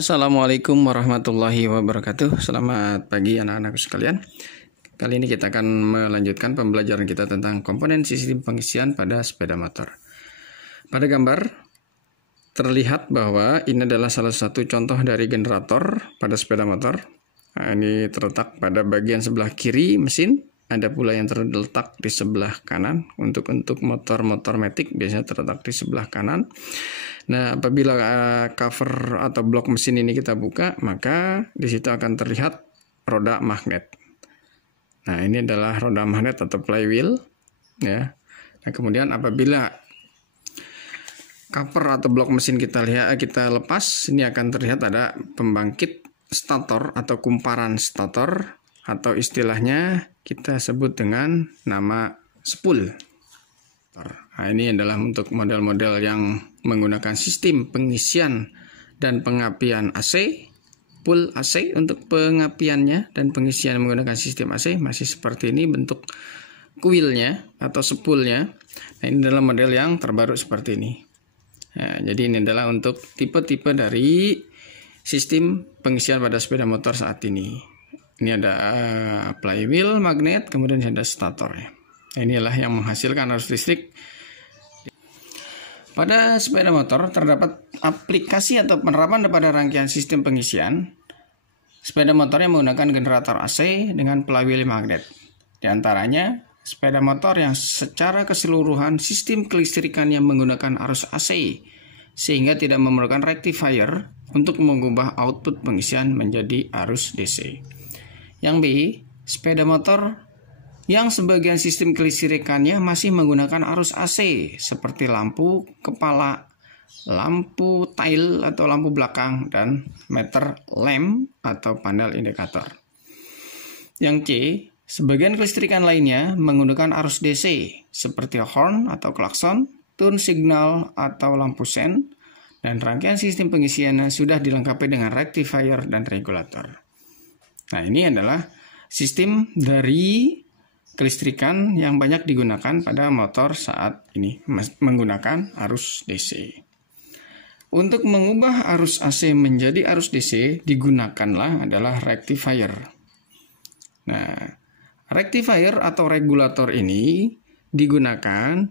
Assalamualaikum warahmatullahi wabarakatuh. Selamat pagi anak-anakku sekalian. Kali ini kita akan melanjutkan pembelajaran kita tentang komponen sistem pengisian pada sepeda motor. Pada gambar terlihat bahwa ini adalah salah satu contoh dari generator pada sepeda motor. Nah, ini terletak pada bagian sebelah kiri mesin. Ada pula yang terletak di sebelah kanan. Untuk motor-motor matic biasanya terletak di sebelah kanan. Nah, apabila cover atau blok mesin ini kita buka, maka di situ akan terlihat roda magnet. Nah, ini adalah roda magnet atau flywheel, ya. Nah, kemudian apabila cover atau blok mesin kita lepas, ini akan terlihat ada pembangkit stator atau kumparan stator, atau istilahnya kita sebut dengan nama spool. Nah, ini adalah untuk model-model yang menggunakan sistem pengisian dan pengapian AC, pool AC untuk pengapiannya dan pengisian menggunakan sistem AC masih seperti ini bentuk kuilnya atau spoolnya. Nah, ini adalah model yang terbaru seperti ini. Nah, jadi ini adalah untuk tipe-tipe dari sistem pengisian pada sepeda motor saat ini. Ini ada flywheel, magnet, kemudian ada stator. Nah, inilah yang menghasilkan arus listrik. Pada sepeda motor terdapat aplikasi atau penerapan pada rangkaian sistem pengisian sepeda motor yang menggunakan generator AC dengan flywheel magnet. Di antaranya sepeda motor yang secara keseluruhan sistem kelistrikan yang menggunakan arus AC sehingga tidak memerlukan rectifier untuk mengubah output pengisian menjadi arus DC. Yang B, sepeda motor yang sebagian sistem kelistrikannya masih menggunakan arus AC seperti lampu kepala, lampu tail atau lampu belakang, dan meter lamp atau panel indikator. Yang C, sebagian kelistrikan lainnya menggunakan arus DC seperti horn atau klakson, turn signal atau lampu sen, dan rangkaian sistem pengisiannya sudah dilengkapi dengan rectifier dan regulator. Nah, ini adalah sistem dari kelistrikan yang banyak digunakan pada motor saat ini menggunakan arus DC. Untuk mengubah arus AC menjadi arus DC digunakanlah adalah rectifier. Nah, rectifier atau regulator ini digunakan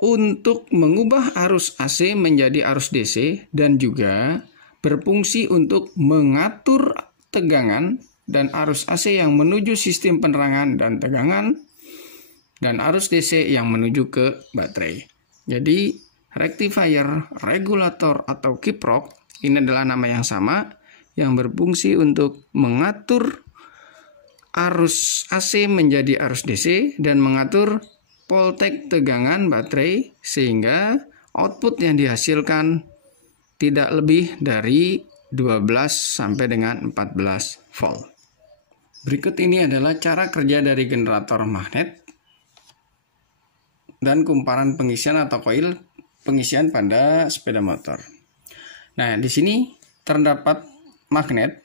untuk mengubah arus AC menjadi arus DC dan juga berfungsi untuk mengatur tegangan dan arus AC yang menuju sistem penerangan dan tegangan, dan arus DC yang menuju ke baterai. Jadi, rectifier, regulator, atau kiprok, ini adalah nama yang sama, yang berfungsi untuk mengatur arus AC menjadi arus DC, dan mengatur voltage tegangan baterai, sehingga output yang dihasilkan tidak lebih dari 12 sampai dengan 14 volt. Berikut ini adalah cara kerja dari generator magnet dan kumparan pengisian atau koil pengisian pada sepeda motor. Nah, di sini terdapat magnet.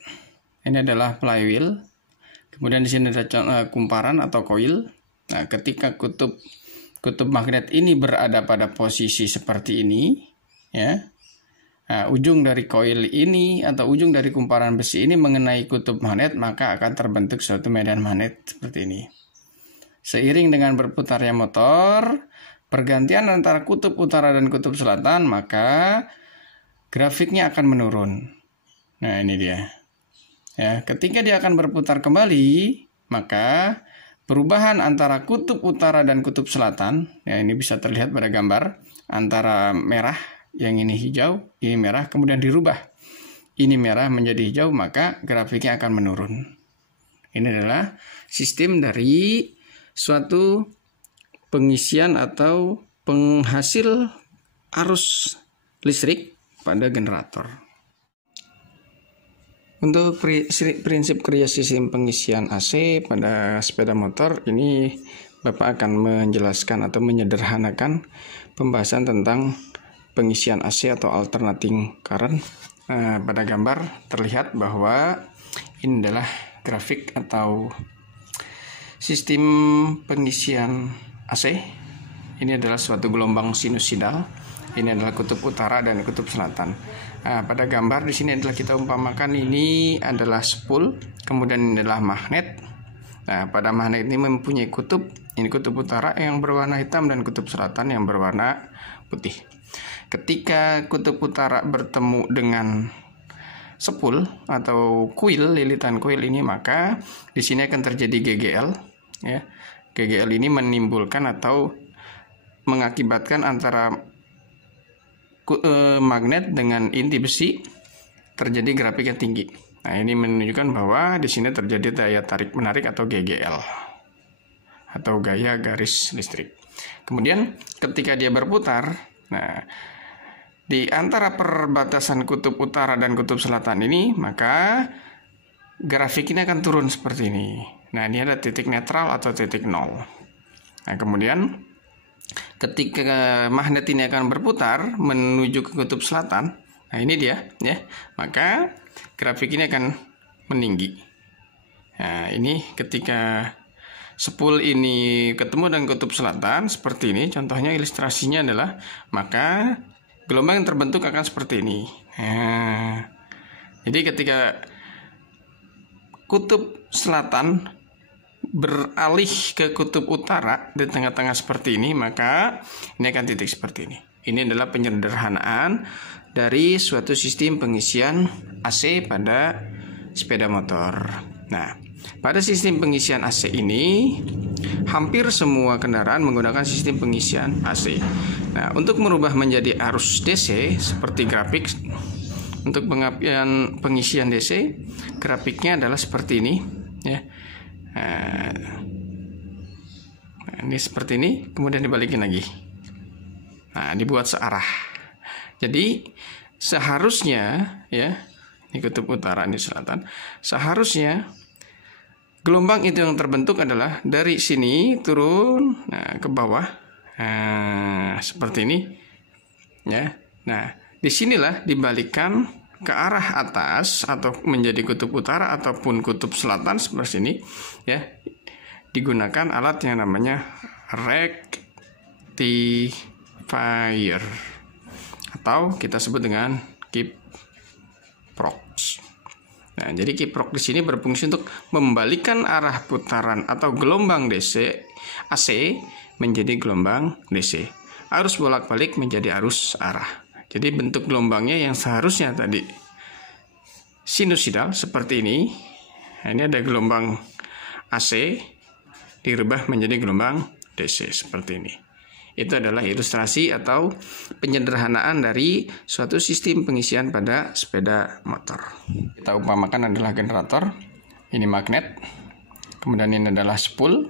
Ini adalah flywheel. Kemudian di sini ada kumparan atau koil. Nah, ketika kutub magnet ini berada pada posisi seperti ini, ya. Nah, ujung dari koil ini atau ujung dari kumparan besi ini mengenai kutub magnet, maka akan terbentuk suatu medan magnet seperti ini. Seiring dengan berputarnya motor, pergantian antara kutub utara dan kutub selatan, maka grafiknya akan menurun. Nah, ini dia. Ya, ketika dia akan berputar kembali, maka perubahan antara kutub utara dan kutub selatan, ya ini bisa terlihat pada gambar, antara merah, yang ini hijau, ini merah, kemudian dirubah. Ini merah menjadi hijau, maka grafiknya akan menurun. Ini adalah sistem dari suatu pengisian atau penghasil arus listrik pada generator. Untuk prinsip kerja sistem pengisian AC pada sepeda motor, ini Bapak akan menjelaskan atau menyederhanakan pembahasan tentang pengisian AC atau alternating current. Pada gambar terlihat bahwa ini adalah grafik atau sistem pengisian AC. Ini adalah suatu gelombang sinusoidal. Ini adalah kutub utara dan kutub selatan. Nah, pada gambar di sini adalah kita umpamakan ini adalah spool, kemudian ini adalah magnet. Nah, pada magnet ini mempunyai kutub, ini kutub utara yang berwarna hitam dan kutub selatan yang berwarna putih. Ketika kutub utara bertemu dengan spool atau kuil, lilitan kuil ini, maka di sini akan terjadi GGL, ya. GGL ini menimbulkan atau mengakibatkan antara magnet dengan inti besi terjadi grafik yang tinggi. Nah, ini menunjukkan bahwa di sini terjadi daya tarik menarik atau GGL atau gaya garis listrik. Kemudian ketika dia berputar, nah di antara perbatasan kutub utara dan kutub selatan ini, maka grafik ini akan turun seperti ini. Nah, ini ada titik netral atau titik nol. Nah, kemudian ketika magnet ini akan berputar menuju ke kutub selatan, nah ini dia, ya, maka grafik ini akan meninggi. Nah, ini ketika spool ini ketemu dengan kutub selatan seperti ini, contohnya ilustrasinya adalah, maka gelombang yang terbentuk akan seperti ini. Nah, jadi ketika kutub selatan beralih ke kutub utara di tengah-tengah seperti ini, maka ini akan titik seperti ini. Ini adalah penyederhanaan dari suatu sistem pengisian AC pada sepeda motor. Nah, pada sistem pengisian AC ini hampir semua kendaraan menggunakan sistem pengisian AC. Nah, untuk merubah menjadi arus DC seperti grafik untuk pengisian DC, grafiknya adalah seperti ini, ya. Nah, ini seperti ini, kemudian dibalikin lagi. Nah, dibuat searah. Jadi seharusnya, ya, ini kutub utara, ini selatan. Seharusnya gelombang itu yang terbentuk adalah dari sini turun, nah, ke bawah, nah, seperti ini, ya. Nah, disinilah dibalikan ke arah atas atau menjadi kutub utara ataupun kutub selatan seperti ini, ya, digunakan alat yang namanya rectifier atau kita sebut dengan kiprok. Nah, jadi kiprok di sini berfungsi untuk membalikan arah putaran atau gelombang AC menjadi gelombang DC. Arus bolak-balik menjadi arus arah. Jadi bentuk gelombangnya yang seharusnya tadi sinusoidal seperti ini. Nah, ini ada gelombang AC dirubah menjadi gelombang DC seperti ini. Itu adalah ilustrasi atau penyederhanaan dari suatu sistem pengisian pada sepeda motor. Kita umpamakan adalah generator, ini magnet, kemudian ini adalah spool.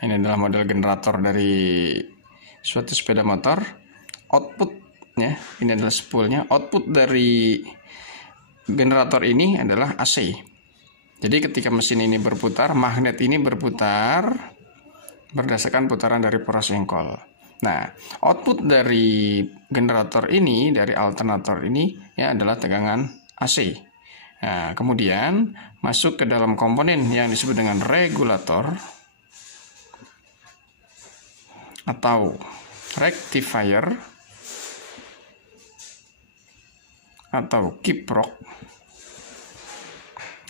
Ini adalah model generator dari suatu sepeda motor. Outputnya, ini adalah spoolnya. Output dari generator ini adalah AC. Jadi ketika mesin ini berputar, magnet ini berputar berdasarkan putaran dari poros engkol. Nah, output dari generator ini, dari alternator ini, ya, adalah tegangan AC. Nah, kemudian masuk ke dalam komponen yang disebut dengan regulator atau rectifier atau kiprok.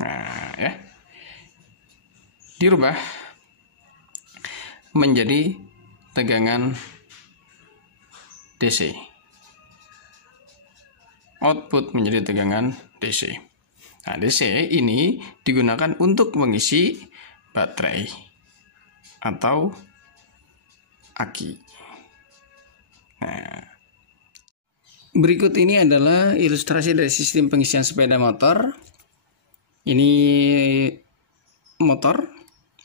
Nah, ya, dirubah menjadi tegangan DC. Output menjadi tegangan DC. Nah, DC ini digunakan untuk mengisi baterai atau aki. Nah, berikut ini adalah ilustrasi dari sistem pengisian sepeda motor. Ini motor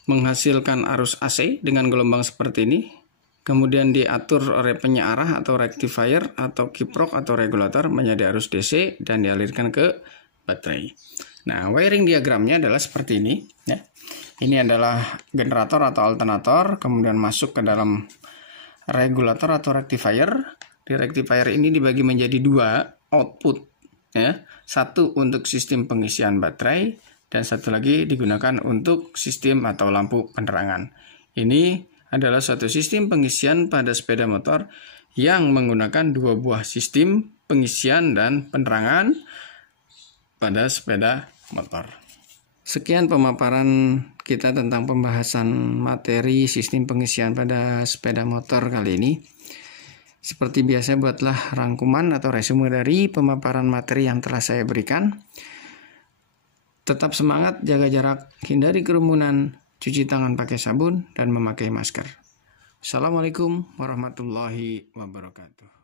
menghasilkan arus AC dengan gelombang seperti ini. Kemudian diatur oleh penyearah atau rectifier atau kiprok atau regulator menjadi arus DC dan dialirkan ke baterai. Nah, wiring diagramnya adalah seperti ini, ya. Ini adalah generator atau alternator, kemudian masuk ke dalam regulator atau rectifier. Di rectifier ini dibagi menjadi dua output, ya. Satu untuk sistem pengisian baterai dan satu lagi digunakan untuk sistem atau lampu penerangan. Ini adalah suatu sistem pengisian pada sepeda motor yang menggunakan dua buah sistem pengisian dan penerangan pada sepeda motor. Sekian pemaparan kita tentang pembahasan materi sistem pengisian pada sepeda motor kali ini. Seperti biasa, buatlah rangkuman atau resume dari pemaparan materi yang telah saya berikan. Tetap semangat, jaga jarak, hindari kerumunan, cuci tangan pakai sabun, dan memakai masker. Assalamualaikum warahmatullahi wabarakatuh.